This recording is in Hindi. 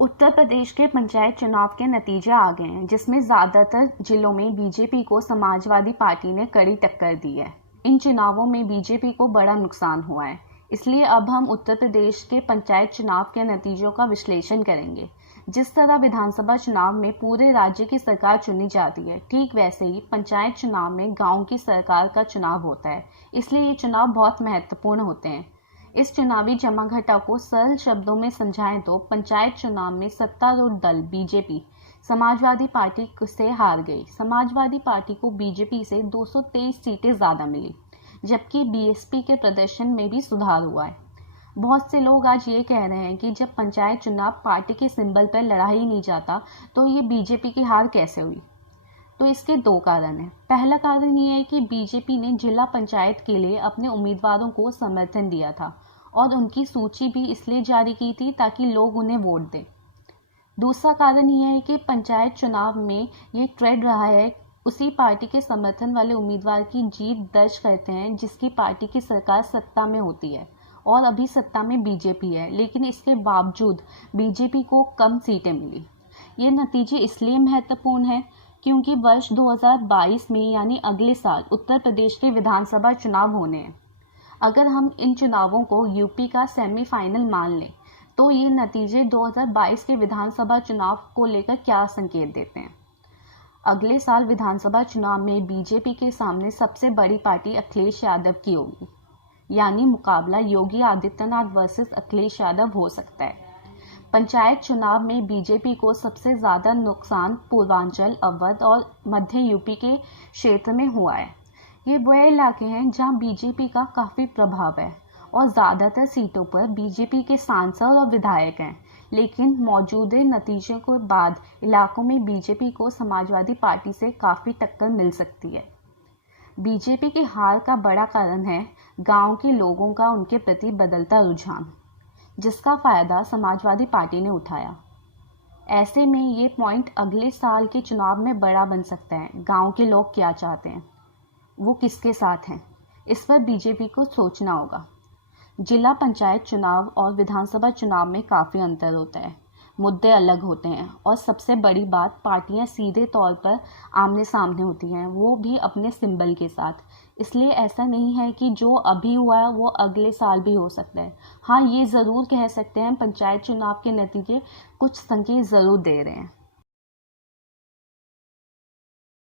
उत्तर प्रदेश के पंचायत चुनाव के नतीजे आ गए हैं, जिसमें ज़्यादातर जिलों में बीजेपी को समाजवादी पार्टी ने कड़ी टक्कर दी है। इन चुनावों में बीजेपी को बड़ा नुकसान हुआ है। इसलिए अब हम उत्तर प्रदेश के पंचायत चुनाव के नतीजों का विश्लेषण करेंगे। जिस तरह विधानसभा चुनाव में पूरे राज्य की सरकार चुनी जाती है, ठीक वैसे ही पंचायत चुनाव में गाँव की सरकार का चुनाव होता है। इसलिए ये चुनाव बहुत महत्वपूर्ण होते हैं। इस चुनावी जमाघटा को सरल शब्दों में समझाएं तो पंचायत चुनाव में सत्तारूढ़ दल बीजेपी समाजवादी पार्टी से हार गई। समाजवादी पार्टी को बीजेपी से 223 सीटें ज़्यादा मिली, जबकि बीएसपी के प्रदर्शन में भी सुधार हुआ है। बहुत से लोग आज ये कह रहे हैं कि जब पंचायत चुनाव पार्टी के सिंबल पर लड़ा ही नहीं जाता तो ये बीजेपी की हार कैसे हुई। तो इसके दो कारण हैं। पहला कारण ये है कि बीजेपी ने जिला पंचायत के लिए अपने उम्मीदवारों को समर्थन दिया था और उनकी सूची भी इसलिए जारी की थी ताकि लोग उन्हें वोट दें। दूसरा कारण यह है कि पंचायत चुनाव में ये ट्रेंड रहा है, उसी पार्टी के समर्थन वाले उम्मीदवार की जीत दर्ज करते हैं जिसकी पार्टी की सरकार सत्ता में होती है, और अभी सत्ता में बीजेपी है, लेकिन इसके बावजूद बीजेपी को कम सीटें मिली। ये नतीजे इसलिए महत्वपूर्ण हैं क्योंकि वर्ष 2022 में यानी अगले साल उत्तर प्रदेश के विधानसभा चुनाव होने हैं। अगर हम इन चुनावों को यूपी का सेमीफाइनल मान लें तो ये नतीजे 2022 के विधानसभा चुनाव को लेकर क्या संकेत देते हैं। अगले साल विधानसभा चुनाव में बीजेपी के सामने सबसे बड़ी पार्टी अखिलेश यादव की होगी, यानी मुकाबला योगी आदित्यनाथ वर्सेस अखिलेश यादव हो सकता है। पंचायत चुनाव में बीजेपी को सबसे ज़्यादा नुकसान पूर्वांचल, अवध और मध्य यूपी के क्षेत्र में हुआ है। ये वह इलाके हैं जहां बीजेपी का काफ़ी प्रभाव है और ज़्यादातर सीटों पर बीजेपी के सांसद और विधायक हैं, लेकिन मौजूदा नतीजों के बाद इलाकों में बीजेपी को समाजवादी पार्टी से काफ़ी टक्कर मिल सकती है। बीजेपी की हार का बड़ा कारण है गांव के लोगों का उनके प्रति बदलता रुझान, जिसका फ़ायदा समाजवादी पार्टी ने उठाया। ऐसे में ये पॉइंट अगले साल के चुनाव में बड़ा बन सकता है। गांव के लोग क्या चाहते हैं, वो किसके साथ हैं, इस पर बीजेपी को सोचना होगा। जिला पंचायत चुनाव और विधानसभा चुनाव में काफ़ी अंतर होता है, मुद्दे अलग होते हैं और सबसे बड़ी बात, पार्टियां सीधे तौर पर आमने सामने होती हैं, वो भी अपने सिंबल के साथ। इसलिए ऐसा नहीं है कि जो अभी हुआ है वो अगले साल भी हो सकता है। हाँ, ये ज़रूर कह सकते हैं पंचायत चुनाव के नतीजे कुछ संकेत ज़रूर दे रहे हैं।